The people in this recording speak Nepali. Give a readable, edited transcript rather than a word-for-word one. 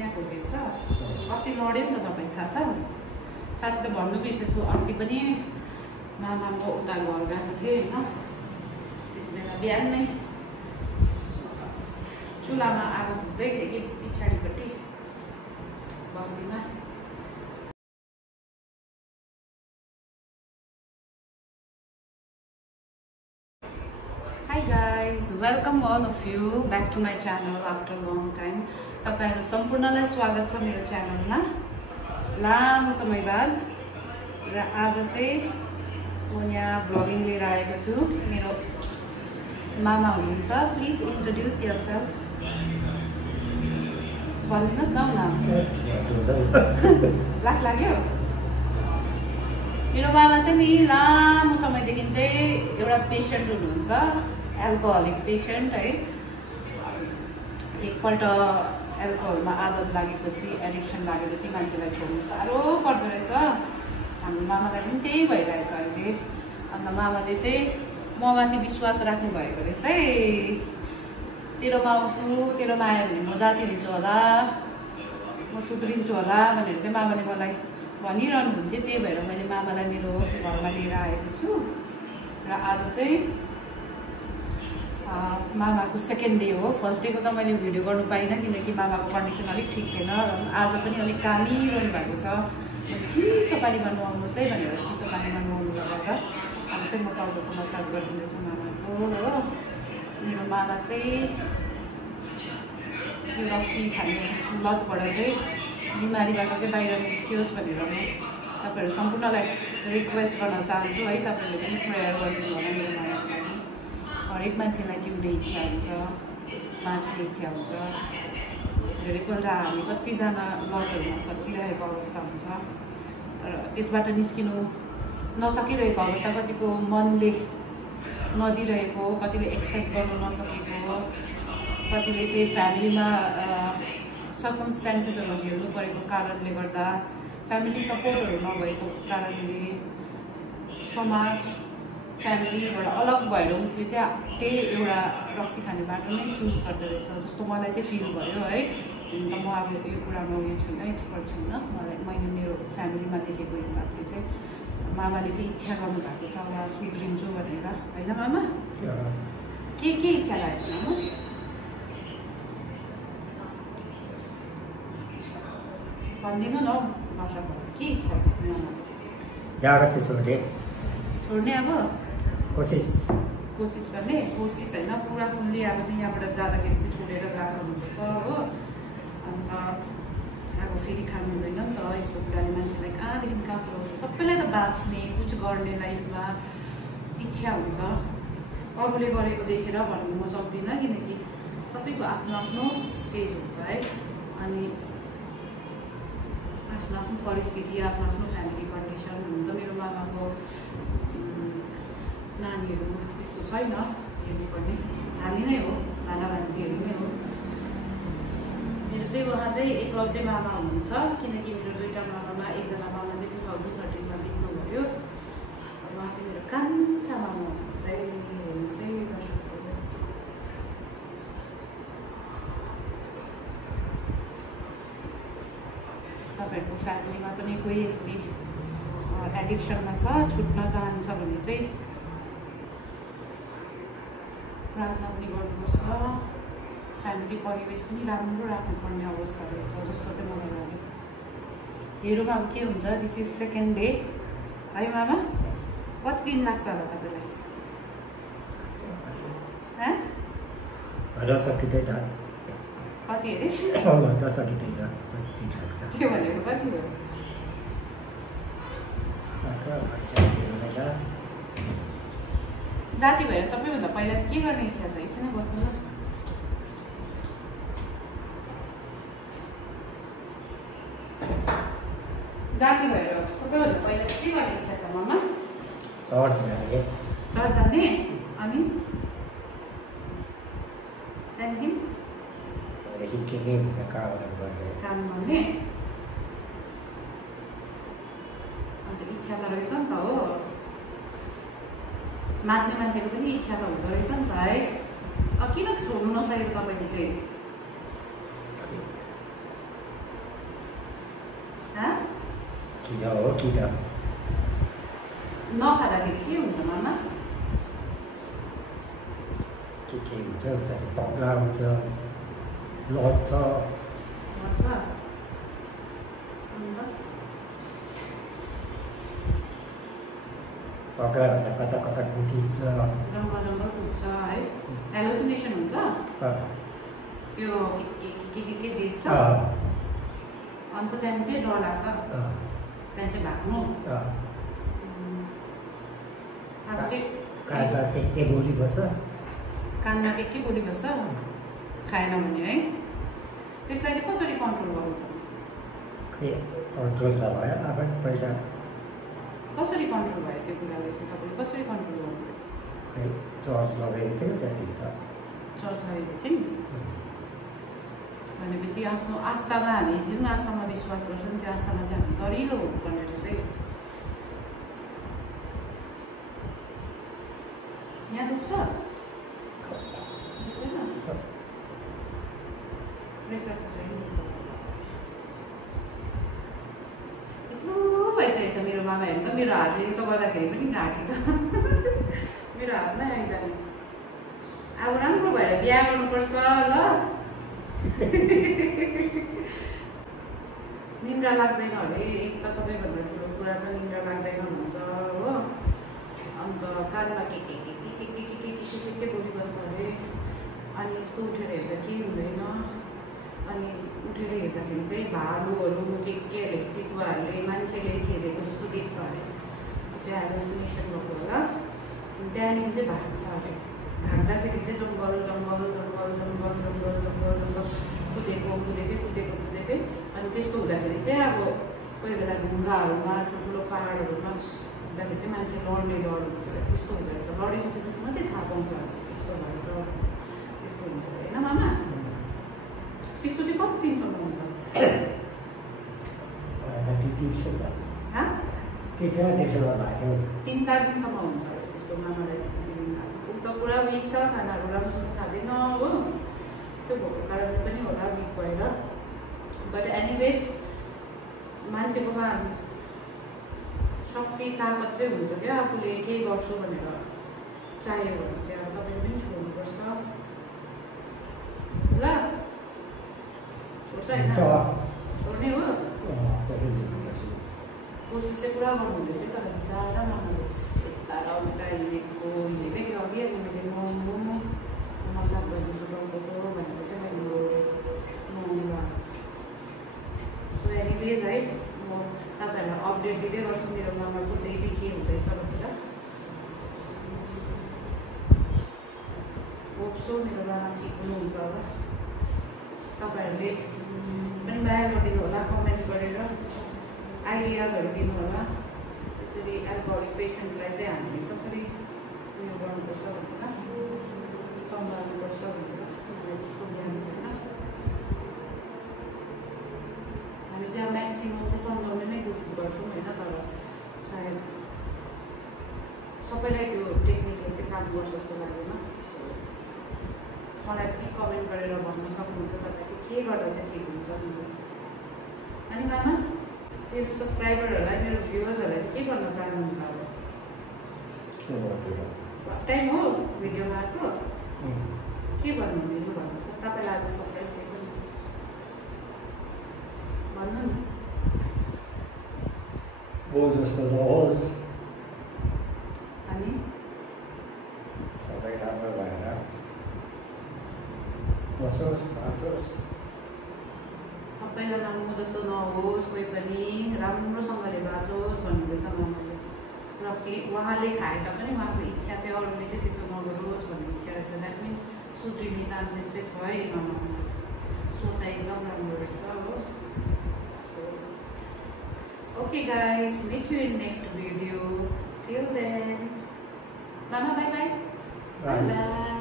यहाँको भेट्छ अस्ति लड्यो नि त तपाईँ थाहा छ साँच्चै त भन्नु बिर्सेछु अस्ति पनि मामाको उता घर गएको थिएँ होइन त्यति बेला बिहान नै चुलामा आगो फुक्दै थिएँ कि पछाडिपट्टि बस्तीमा Hi guys, welcome all of you back to my channel after a long time. तपाईहरु सम्पूर्णलाई स्वागत छ मेरो च्यानलमा लामो समय बाद र आज चाहिँ म यहाँ भ्लगिङ लिएर आएको छु मेरो मामा हुनुहुन्छ प्लिज इन्ट्रोड्युस योरसेल्फ भनिदिनुस् न लाज लाग्यो मेरो मामा चाहिँ नि लामो समयदेखि चाहिँ एउटा पेशेन्ट हुनुहुन्छ एल्कोहलिक पेशेन्ट है एकपल्ट एल्कोहलमा आदत लागेपछि एडिक्सन लागेपछि मान्छेलाई छोड्नु साह्रो पर्दो रहेछ हाम्रो मामालाई पनि त्यही भइरहेछ अहिले अन्त मामाले चाहिँ ममाथि विश्वास राख्नु भएको रहेछ है तेरोमा आउँछु तेरो माया भने म जाति लिन्छु होला म सुध्रिन्छु होला भनेर चाहिँ मामाले मलाई भनिरहनु हुन्थ्यो त्यही भएर मैले मामालाई मेरो घरमा लिएर आएको छु र आज चाहिँ मामाको सेकेन्ड डे हो फर्स्ट डेको त मैले भिडियो गर्नु पाइनँ किनकि मामाको कन्डिसन अलिक ठिक थिएन आज पनि अलिक कामिरहनु भएको छ मैले चिसो पानीमा नुहाउनुहोस् है भनेर चिसो पानीमा नुहाउनु लगाएर अब चाहिँ म टाउको मसाज गरिदिँदैछु मामाको हो मेरो मामा चाहिँ यो रक्सी खाने लतबाट चाहिँ बिमारीबाट चाहिँ बाहिर निस्कियोस् भनेर म तपाईँहरू सम्पूर्णलाई रिक्वेस्ट गर्न चाहन्छु है तपाईँहरूले पनि प्रेयर गरिदिनु होला मेरो मामाको लागि हरेक मान्छेलाई जिउने इच्छा हुन्छ बाँच्ने इच्छा हुन्छ धेरैपल्ट हामी कतिजना लतहरूमा फसिरहेको अवस्था हुन्छ तर त्यसबाट निस्किनु नसकिरहेको अवस्था कतिको मनले नदिरहेको कतिले एक्सेप्ट गर्नु नसकेको कतिले चाहिँ फ्यामिलीमा सर्कमस्टान्सेसहरू झेल्नु परेको कारणले गर्दा फ्यामिली सपोर्टहरू नभएको कारणले समाज फ्यामिलीबाट अलग भएर उसले चाहिँ त्यही एउटा रक्सी खाने बाटो नै चुज गर्दो रहेछ जस्तो मलाई चाहिँ फिल भयो है अन्त म अब यो कुरामा उयो छुइनँ एक्सपर्ट छुइनँ मैले मेरो फ्यामिलीमा देखेको हिसाबले चाहिँ मामाले चाहिँ इच्छा गर्नुभएको छ वा सुध्रिन्छु भनेर होइन मामा के इच्छा लागेको छ मामा भनिदिनु न दर्शकहरू के इच्छा छ छोड्ने अब कोसिस गर्ने कोसिस होइन पुरा फुल्ली अब चाहिँ यहाँबाट जाँदाखेरि चाहिँ छोडेर गएको हुनुपर्छ हो अन्त अब फेरि खानु हुँदैन नि त यस्तो कुराले मान्छेलाई कहाँदेखि कहाँ पुऱ्याउँछ सबैलाई त बाँच्ने कुछ गर्ने लाइफमा इच्छा हुन्छ अरूले गरेको देखेर भन्नु म सक्दिनँ किनकि सबैको आफ्नो आफ्नो स्टेज हुन्छ है अनि आफ्नो आफ्नो परिस्थिति आफ्नो आफ्नो फ्यामिली कन्डिसन हुन त मेरो मामाको नानीहरू त्यस्तो छैन हेर्नुपर्ने हामी नै हो नाना भान्जीहरू नै हो मेरो चाहिँ उहाँ चाहिँ एकलौटे मामा हुनुहुन्छ किनकि मेरो दुईवटा मामामा एकजना मामा चाहिँ 2013मा बित्नुभयो उहाँ चाहिँ मेरो कान्छा मामा हुँदै हेर्नुहोस् है दर्शकहरू तपाईँहरूको फ्यामिलीमा पनि कोही यसरी एडिक्सनमा छ छुट्न चाहन्छ भने चाहिँ प्रार्थना पनि गर्नुपर्छ फ्यामिली परिवेश पनि राम्रो राख्नुपर्ने अवस्था रहेछ जस्तो चाहिँ मलाई लाग्यो हेरौँ अब के हुन्छ दिस इज सेकेन्ड डे है मामा कति दिन लाग्छ होला तपाईँलाई कति अरे के भनेको कति हो जाति भएर सबैभन्दा पहिला चाहिँ के गर्ने इच्छा छ एकछिन बस्नु ल जाति भएर सबैभन्दा पहिला के गर्ने इच्छा छ मामा चर्च जाने अनि त्यहाँदेखि काम गर्ने अन्त इच्छा त रहेछ नि त हो नाच्ने मान्छेको पनि इच्छा त हुँदो रहेछ नि त है किन छोड्नु नसकेको तपाईँले चाहिँ किरा हो किरा नखाँदाखेरि के हुन्छ मामा? के हुन्छ उता पग्ला हुन्छ लड्छ भन्छ पग्ला भन्दा कता कता कुदिन्छ जङ्गल जङ्गल कुद्छ है, हेलोसिनेसन हुन्छ त्यो के देख्छ अन्त त्यहाँदेखि चाहिँ डर लाग्छ, त्यहाँदेखि चाहिँ भाग्नु। अब चाहिँ काँदा के बोली बस्छ कानमा के बोली बस्छ खाएन भने है, त्यसलाई चाहिँ कसरी कन्ट्रोल गर्नु? कन्ट्रोल त भयो आफै पहिला कसरी कन्ट्रोल भयो त्यो कुरालाई चाहिँ तपाईँले कसरी कन्ट्रोल गर्नुभयो? चर्च लगेको थियो त्यहाँदेखि त चर्च लगेको थियो नि भनेपछि आफ्नो आस्थामा हामी जुन आस्थामा विश्वास गर्छौँ त्यो आस्थामा चाहिँ हामी दरिलो हुनुपर्ने रहेछ है। यहाँ दुख्छ प्रेसर त छैन, यत्रो भइसकेको छ मेरो मामा हेर्नु त, मेरो हातले यसो गर्दाखेरि पनि घाँटी त मेरो हातमै आइजाने। अब राम्रो भएर बिहा गर्नुपर्छ ल। निन्द्रा लाग्दैन अरे, एक त सबैभन्दा ठुलो कुरा त निन्द्रा लाग्दैन भन्छ हो। अन्त कानमा के बोलिबस्छ अरे, अनि यस्तो उठेर हेर्दा केही हुँदैन, अनि उठेर हेर्दाखेरि चाहिँ भालुहरू केहरूले चितुवाहरूले मान्छेले खेलेको जस्तो देख्छ अरे, त्यसै हेलोसिनेसन भएको होला। त्यहाँदेखि चाहिँ भाग्छ अरे, भाग्दाखेरि चाहिँ जङ्गल जङ्गल जङ्गल जङ्गल जङ्गल जङ्गल जङ्गल कुदेकै अनि त्यस्तो हुँदाखेरि चाहिँ अब कोही बेला ढुङ्गाहरूमा ठुल्ठुलो पाहाडहरूमा हुँदाखेरि चाहिँ मान्छे लड्ने डर हुन्छ, त्यस्तो हुँदो रहेछ। लडिसकेपछि मात्रै थाहा पाउँछ यस्तो भएछ, त्यस्तो हुन्छ होइन मामा? त्यस्तो चाहिँ कति दिनसम्म हुन्छ? 3-4 दिनसम्म हुन्छ त्यस्तो मामालाई चाहिँ। ऊ त पुरा विक छ, खानाहरू राम्रोसँग खाँदैन हो, त्यो भएको कारणले पनि होला विक भएर। बट एनिवेज मान्छेकोमा शक्ति ताकत चाहिँ हुन्छ क्या, आफूले केही गर्छु भनेर चाह्यो भने चाहिँ अब तपाईँले पनि छोड्नुपर्छ ल। छोड्छ होइन? छोड्ने हो, कोसिस चाहिँ पुरा गर्नु हुँदैछ तर बिचारा मामाले यता र उता हिँडेको थियो अघि मैले मोमो मसाज गरिदिनु टाउको भनेको चाहिँ मैले मोमो। सो एनिवेज है, म तपाईँहरूलाई अपडेट दिँदै गर्छु मेरो मामाको डेली के हुँदैछ भनेर। होप्सो मेरो मामा ठिक हुनुहुन्छ होला। तपाईँहरूले पनि माया गरिदिनु होला, कमेन्ट गरेर आइडियाजहरू दिनु होला, त्यसरी एल्कोहलिक पेसेन्टलाई चाहिँ हामीले कसरी उयो गर्नुपर्छ भनेर, सम्हाल्नुपर्छ भनेर मलाई त्यस्तो ज्ञान छैन। हामी चाहिँ म्याक्सिमम चाहिँ सम्झाउने नै कोसिस गर्छौँ होइन, तर सायद सबैलाई त्यो टेक्निकले चाहिँ काम गर्छ जस्तो लाग्दैन। मलाई पनि कमेन्ट गरेर भन्न सक्नुहुन्छ तपाईँले के गर्दा चाहिँ ठिक हुन्छ भनेर। अनि मामा मेरो सब्सक्राइबरहरूलाई, मेरो भ्युवर्सहरूलाई चाहिँ के भन्न चाहनुहुन्छ? अब फर्स्ट टाइम हो भिडियोमा आएको, के भन्नुहुँदैन भन्नु त? तपाईँलाई आज सरप्राइज दिएको नि, भन्नु न। जस्तो नहोस्, अनि सबै राम्रो भएर बसोस् बाँचोस्। सबैजना म जस्तो नहोस्, कोही पनि राम्रोसँगले बाँचोस् भन्नुहुँदैछ मामाले। रक्सी उहाँले खाएका पनि उहाँको इच्छा चाहिँ अरूले चाहिँ त्यसो नगरोस् भन्ने इच्छा रहेछ। द्याट मिन्स सुध्रिने चान्सेस चाहिँ छ है मामाको। सोचाइ एकदम राम्रो रहेछ हो। So okay guys, meet you in next video. Till then, mama bye bye. Bye bye.